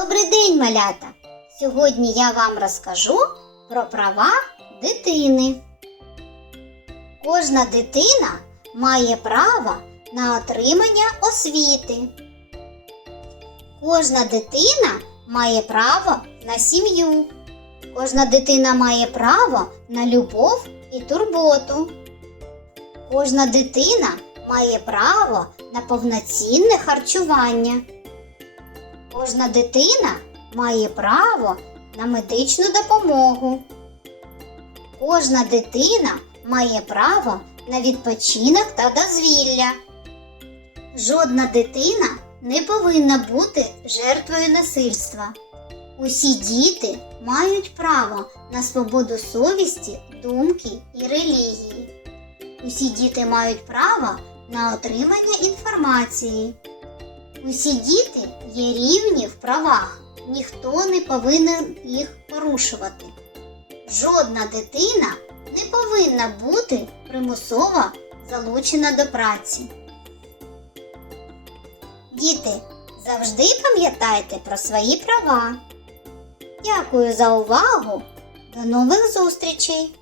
Добрий день, малята! Сьогодні я вам розкажу про права дитини. Кожна дитина має право на отримання освіти. Кожна дитина має право на сім'ю. Кожна дитина має право на любов і турботу. Кожна дитина має право на повноцінне харчування. Кожна дитина має право на медичну допомогу. Кожна дитина має право на відпочинок та дозвілля. Жодна дитина не повинна бути жертвою насильства. Усі діти мають право на свободу совісті, думки і релігії. Усі діти мають право на отримання інформації. Усі діти є рівні в правах, ніхто не повинен їх порушувати. Жодна дитина не повинна бути примусово залучена до праці. Діти, завжди пам'ятайте про свої права. Дякую за увагу. До нових зустрічей!